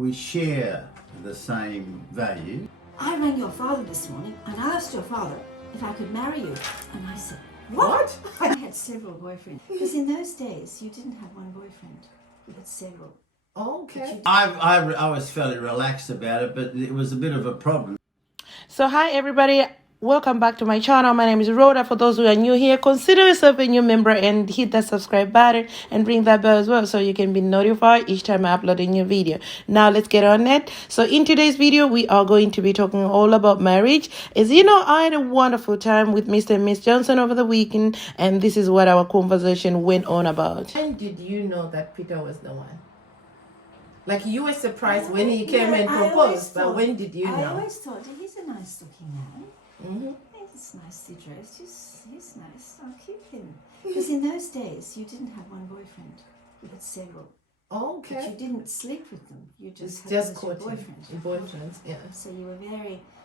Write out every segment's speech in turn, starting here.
we share the same value. I rang your father this morning and I asked your father if I could marry you. And I said, what? I had several boyfriends. Because in those days, you didn't have one boyfriend. You had several. Okay. I was fairly relaxed about it, but it was a bit of a problem. So hi everybody, welcome back to my channel. My name is Rhoda. For those who are new here, consider yourself a new member and hit that subscribe button and ring that bell as well so you can be notified each time I upload a new video. Now let's get on it. So in today's video we are going to be talking all about marriage. As you know, I had a wonderful time with Mr. and Miss Johnson over the weekend, and this is what our conversation went on about. When did you know that Peter was the one? Like, you were surprised when he came and proposed, but when did you know? I always thought, he's a nice looking man. Mm-hmm. He's nicely dressed. He's nice. I'll keep him. Because in those days, you didn't have one boyfriend. You had several. Okay. But you didn't sleep with them. You just had just them as your courting. boyfriend. Boyfriends, yeah. So you were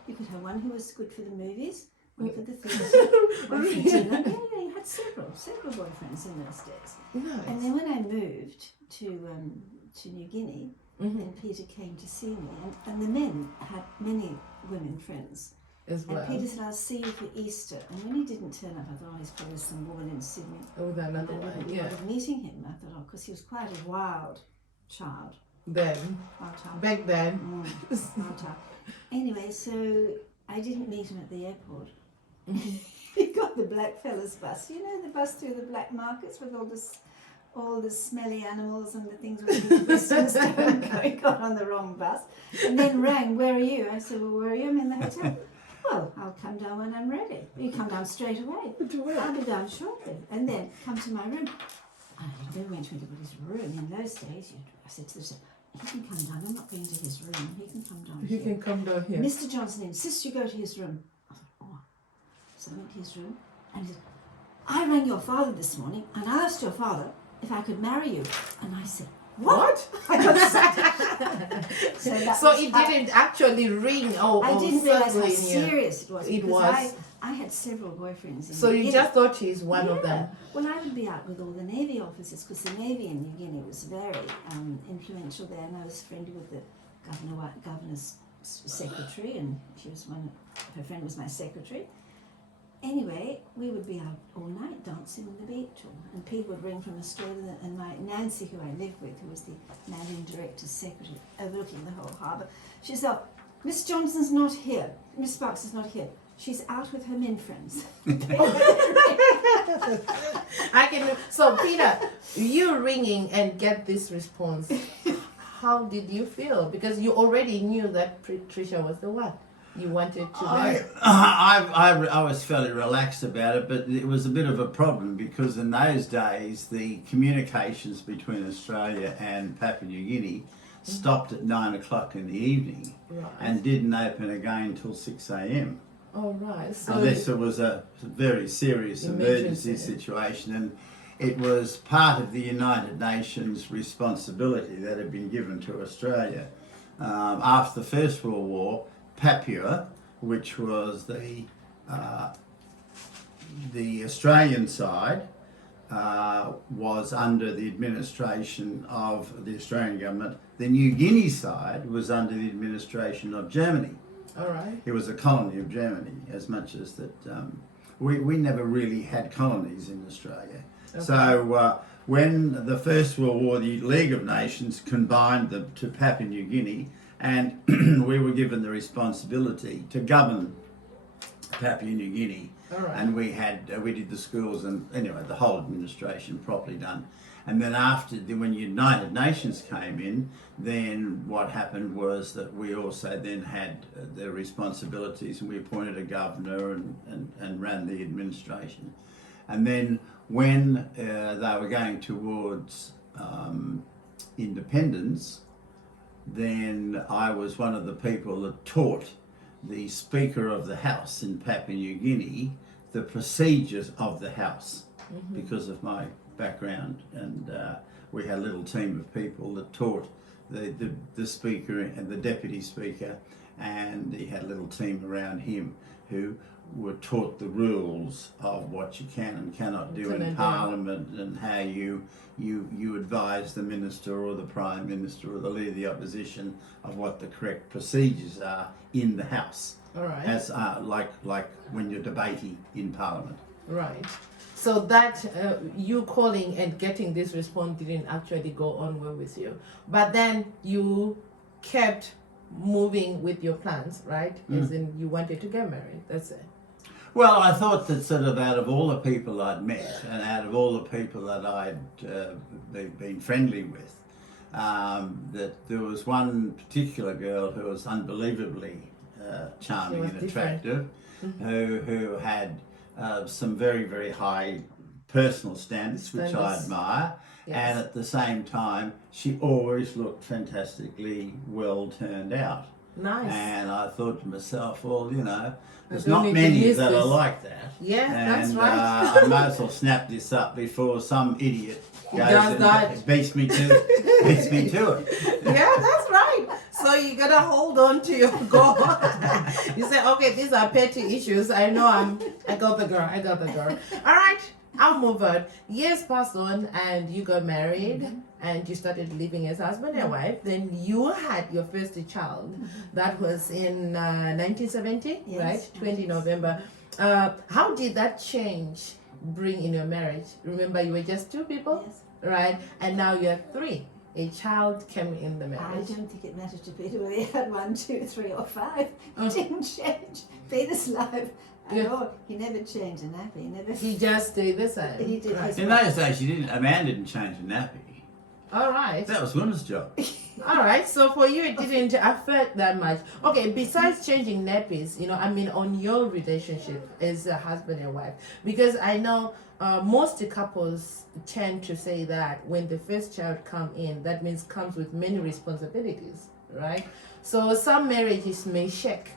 you could have one who was good for the movies, one for the theatre, one for dinner. Yeah, you had several boyfriends in those days. Nice. And then when I moved to New Guinea, then Peter came to see me, and the men had many women friends. As well. And Peter said, I'll see you for Easter. And when he didn't turn up, I thought, oh, he's probably some woman in Sydney. Oh, that And another I one, wouldn't yeah. bother meeting him. I thought, oh, because he was quite a wild child. Then. Wild child. Back then. Wild child. Anyway, so I didn't meet him at the airport. He got the black fellas bus. You know, the bus through the black markets with all the smelly animals and the things with the Western stone. He got on the wrong bus and then rang, where are you? I said, well, where are you? I'm in the hotel. Well, I'll come down when I'm ready. You come down straight away. I'll be down shortly. And then come to my room. I never went to anybody's room. In those days, I said to the he can come down. I'm not going to his room. He can come down He here. can come down here. Mr. Johnson insists you go to his room. I thought, oh. So I went to his room and he said, I rang your father this morning and I asked your father if I could marry you. And I said, what? I got so it didn't actually ring. I didn't realize how circle in you. serious it was. It because was. I had several boyfriends. So you just thought he's one of them. Well, I would be out with all the Navy officers because the Navy in New Guinea was very influential there, and I was friendly with the governor's secretary, and she was her friend was my secretary. Anyway, we would be out all night dancing on the beach, and Pete would ring from Australia, and my Nancy, who I lived with, who was the managing director's secretary overlooking the whole harbour, she said, Miss Johnson's not here, Miss Sparks is not here. She's out with her men friends. So Peter, you ringing and get this response. How did you feel? Because you already knew that Patricia was the one you wanted to marry. I was fairly relaxed about it, but it was a bit of a problem because in those days the communications between Australia and Papua New Guinea stopped at 9 o'clock in the evening and didn't open again until 6 a.m. Oh, right. So unless there was a very serious emergency situation, and it was part of the United Nations responsibility that had been given to Australia. After the First World War, Papua, which was the Australian side, was under the administration of the Australian government. The New Guinea side was under the administration of Germany. All right. It was a colony of Germany, as much as that we never really had colonies in Australia. Okay. So when the First World War, the League of Nations combined them to Papua New Guinea, and we were given the responsibility to govern Papua New Guinea. All right. And we did the schools, and anyway, the whole administration properly done. And then when the United Nations came in, then what happened was that we also then had the responsibilities, and we appointed a governor and ran the administration. And then when they were going towards independence, then I was one of the people that taught the Speaker of the House in Papua New Guinea the procedures of the House because of my background, and we had a little team of people that taught the speaker and the deputy speaker, and he had a little team around him who were taught the rules of what you can and cannot do in Parliament, and how you advise the minister or the Prime Minister or the Leader of the Opposition of what the correct procedures are in the House. All right. As like when you're debating in Parliament. Right. So that you calling and getting this response didn't actually go on well with you. But then you kept moving with your plans, right? As in you wanted to get married. That's it. Well, I thought that sort of out of all the people I'd met and out of all the people that I'd been friendly with, that there was one particular girl who was unbelievably charming and attractive, who had some very, very high personal standards, which I admire. Yes. And at the same time, she always looked fantastically well turned out. Nice. And I thought to myself, well, you know, there's don't not need to many miss that this. are like that. Yeah, And that's right. I might as well snap this up before some idiot goes does and that. beats me to it. Yeah, that's right. So you gotta hold on to your goal. You say, okay, these are petty issues. I know I got the girl. All right, I'll move on. Years passed on and you got married and you started living as husband and wife. Then you had your first child. That was in 1970, Yes, right? 20 yes. November. How did that change bring in your marriage? Remember, you were just two people, Yes. right? And now you have three. A child came in the I marriage. don't think it mattered to Peter whether he had 1, 2, 3 or 5. Oh. It didn't change Peter's life at Yeah. all. He never changed a nappy. He never. He just stayed the same. He did Right. his In those days, a man didn't change a nappy. All right. That was women's job. All right. So for you, it didn't affect that much. Okay. Besides changing nappies, I mean, on your relationship as a husband and wife, because I know most couples tend to say that when the first child that means comes with many responsibilities, right? So some marriages may shake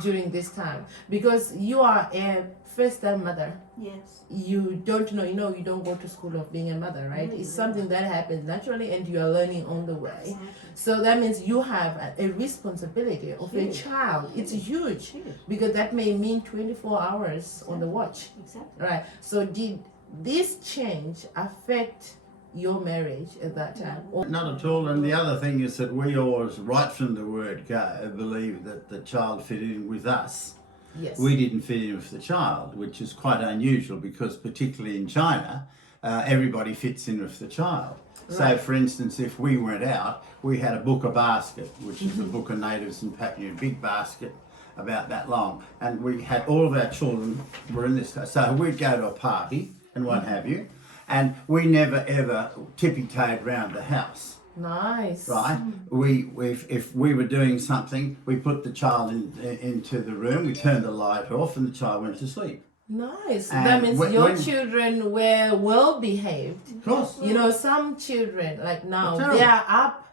during this time because you are a first-time mother. Yes. You don't know, you don't go to school of being a mother, right? No, It's you something that happens naturally and you are learning on the way. Exactly. So that means you have a responsibility of a Huge. child. It's huge Huge. because that may mean 24 hours on the watch, Exactly. right? So did this change affect your marriage at that time? Or- Not at all. And the other thing is that we always, right from the word go, believe that the child fitted in with us. Yes. We didn't fit in with the child, which is quite unusual because particularly in China, everybody fits in with the child. So Right. for instance, if we went out, we had a buka basket, which is the book of natives in Papua, a big basket about that long. And we had all of our children were in this. So we'd go to a party and what have you. And we never ever tippy-toed round the house. Nice. Right? If we were doing something, we put the child into the room, we turned the light off, and the child went to sleep. Nice. And That means when- your when- children were well behaved. Of course. Some children, like now, They're terrible. they are up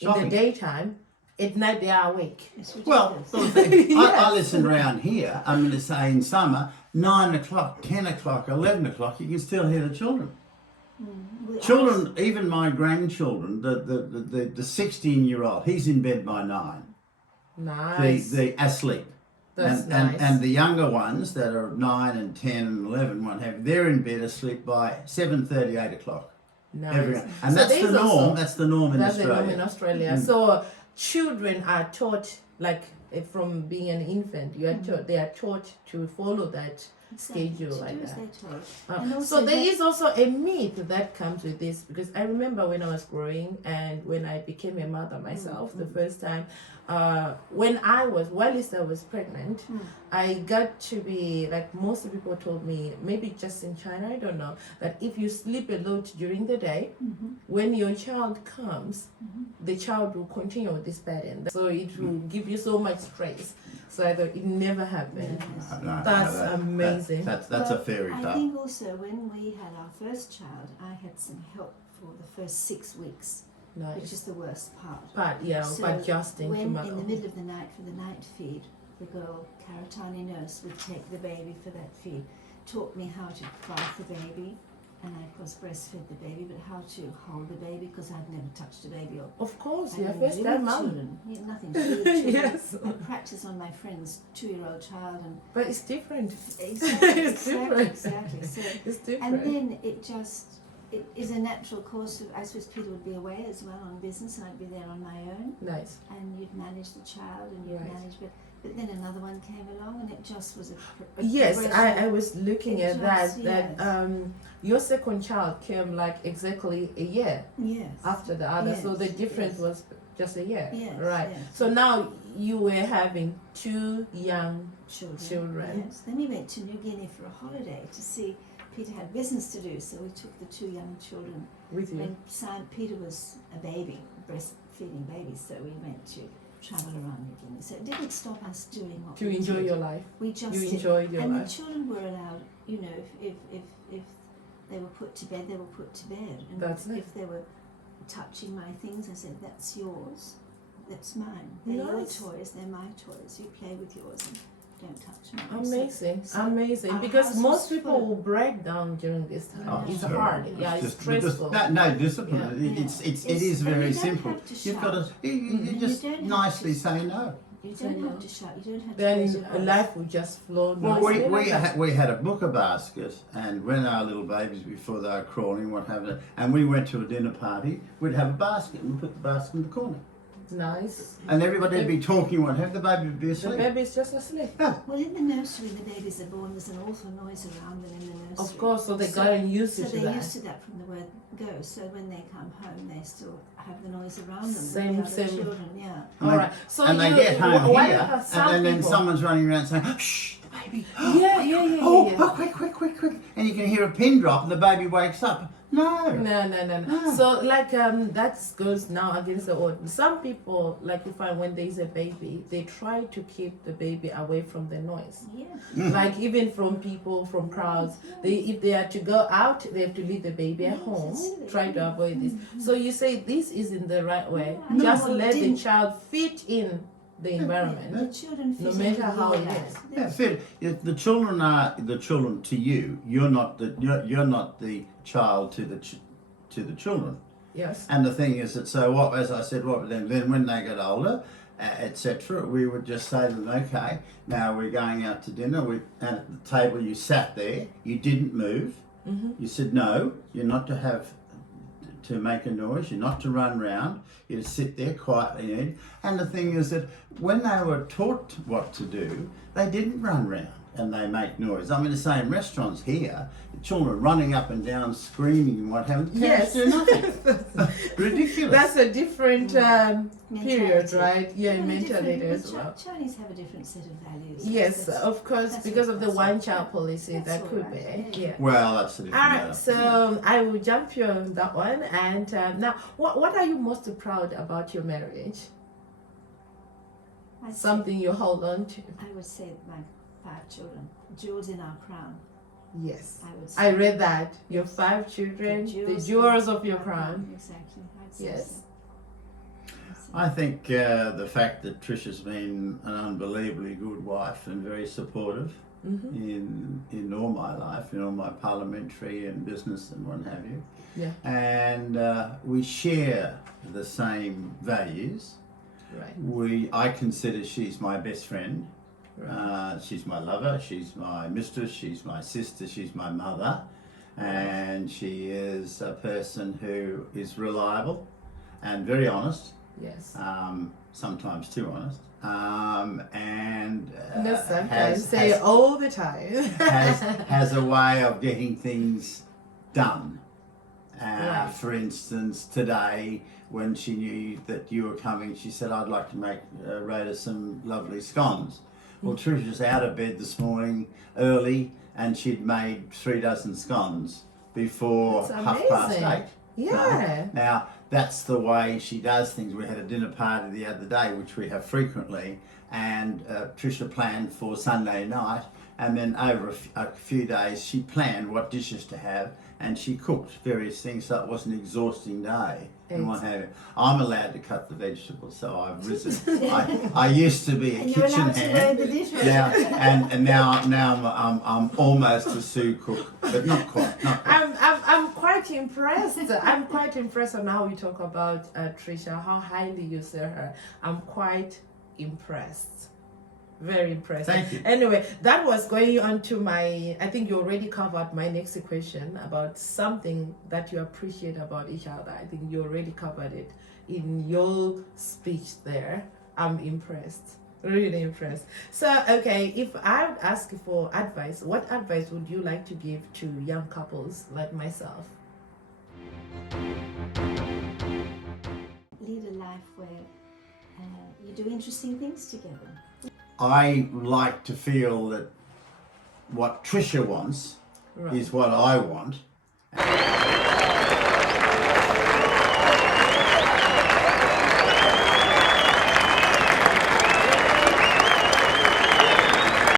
in Shocking. the daytime. At night, they are awake. It's Well, ridiculous. I listen around here. I'm going to say in summer, 9 o'clock, 10 o'clock, 11 o'clock, you can still hear the children. Children, even my grandchildren, the 16-year-old, he's in bed by 9. Nice. The asleep. That's and, nice. and the younger ones that are 9 and 10 and 11, what have you, they're in bed asleep by 7:30, 8 o'clock. Nice. And So that's the there's norm. also- That's the norm in That's the Australia. norm in Australia. So children are taught, like from being an infant, they are taught to follow that schedule To like do as that. they're told. Uh, And so also there that- is also a myth that comes with this because I remember when I was growing and when I became a mother myself the first time, when whilst I was pregnant, I got to be like most people told me, maybe just in China, I don't know, that if you sleep a lot during the day, when your child comes, the child will continue with this pattern. So it will give you so much stress. So I thought it never happened. No, That's amazing. That's Well, a fairy I tale. think also when we had our first child, I had some help for the first 6 weeks, which Nice. is the worst part. But yeah, So adjusting to when my in the middle of the night for the night feed, the girl, Karatani nurse, would take the baby for that feed, taught me how to bath the baby and I of course breastfed the baby, but how to hold the baby, because I'd never touched a baby or Of course, had you're anything first to do time with mom. children. Yeah, nothing to do with children. Yes. I practice on my friend's 2-year-old child, and But it's different. exactly, It's different. exactly. So, It's and different. then it is a natural course of, I suppose Peter would be away as well on business, and I'd be there on my own, Nice. and you'd manage the child, and you'd Right. manage, but then another one came along, and it just was a Yes, I progression. was looking It at that. just- That yes. your second child came like exactly a year Yes. after the other, so the Yes, difference yes. was just a year, Yes, right? yes. So now you were having 2 young children. Yes. Then we went to New Guinea for a holiday to see. Peter had business to do, so we took the 2 young children. with you. When Peter was a baby, breastfeeding baby, so we went to travel around New Guinea. So it didn't stop us doing what To we enjoy did. your life. We just You did. enjoyed your And the life. children were allowed, you know, if they were put to bed, they were put to bed. And That's it. if they were touching my things, I said, that's yours, that's mine. They're your Nice. toys, they're my toys. You play with yours and don't touch mine. Amazing, So amazing. our Because house most was people full. will break down during this time. Oh, It's sure. hard. Yeah, it's just stressful. no discipline. Yeah. It is But very you don't simple. have to You've got shout. to you just You don't have nicely to- say no. You Say don't no. have to shout, you don't have to Then raise your voice. life will just flow Well, nicely like that. we had a booker basket, and when our little babies, before they were crawling, what have you, and we went to a dinner party, we'd have a basket, and we'd put the basket in the corner. Nice. And everybody would be talking, what have the baby would be The asleep. baby's just asleep. Well, in the nursery, the babies are born, there's an awful noise around them in the nursery. Of course, so they gotten used So to they're that. used to that from the word go. So when they come home, they still have the noise around them. Same- the other same. children, yeah. And All they- right. So and they you, get home why here, have some and then people- someone's running around saying, shh, the baby. Yeah. Oh, quick. And you can hear a pin drop, and the baby wakes up. No. No. So like that goes now against the odd. Some people, like you find when there is a baby, they try to keep the baby away from the noise. Yeah. Like even from people, from crowds, if they are to go out, they have to leave the baby at Yes, home. absolutely. Try to avoid this. So you say this isn't the right way. No, Just I let the didn't- child fit in the environment. The children No fit matter in how really it well. is. Yeah, Phil, the children are the children to you. You're not the child to the children. Yes. And the thing is that so what, as I said, what then when they get older, etc., we would just say to them, okay, now we're going out to dinner. And at the table you sat there, you didn't move. Mm-hmm. You said no, you're not to make a noise. You're not to run round. You sit there quietly. And the thing is that when they were taught what to do, they didn't run round and they make noise. I mean, the same restaurants here, the children are running up and down, screaming and what have you. Yes. Do nothing. Ridiculous. That's a different period, Mentality. right? Yeah, And a mentality different- as the well. Chinese have a different set of values. Yes, That's- of course, that's because what- of the that's what- one-child policy, that's that all could right. be. Yeah. Well, that's a different All matter. right, so I will jump you on that one. And now, what are you most proud about your marriage? I'd say- Something you hold on to? I would say my 5 children, jewels in our crown. Yes. I would say. I read that. Your 5 children, the jewels of your crown. Exactly. I'd say Yes. so. I'd say I think the fact that Trisha's been an unbelievably good wife and very supportive in all my life, in all my parliamentary and business and what have you. Yeah. And we share the same values. Right. I consider she's my best friend. Right. She's my lover, she's my mistress, she's my sister, she's my mother. And she is a person who is reliable and very honest. Yes. Sometimes too honest, and No, sometimes has, say has, all the time. has a way of getting things done. Right. For instance, today when she knew that you were coming, she said, "I'd like to make Rhoda some lovely scones." Well, Trisha's out of bed this morning early, and she'd made 3 dozen scones before That's 8:30. amazing. Yeah. Now, that's the way she does things. We had a dinner party the other day, which we have frequently, and Trisha planned for Sunday night, and then over a few days she planned what dishes to have, and she cooked various things, so it was an exhausting day. And what have you. I'm allowed to cut the vegetables, so I've risen. I used to be a And you're kitchen allowed to load hand. the dishwasher. Yeah, and now I'm almost a sous cook, but not quite. I'm quite impressed. I'm quite impressed on how you talk about Trisha, how highly you say her. I'm quite impressed. Very impressed. Thank you. Anyway, that was going on to my, I think you already covered my next question about something that you appreciate about each other. I think you already covered it in your speech there. I'm impressed. Really impressed. So, okay, if I would ask you for advice, what advice would you like to give to young couples like myself? Lead a life where you do interesting things together. I like to feel that what Trisha wants Right. is what I want.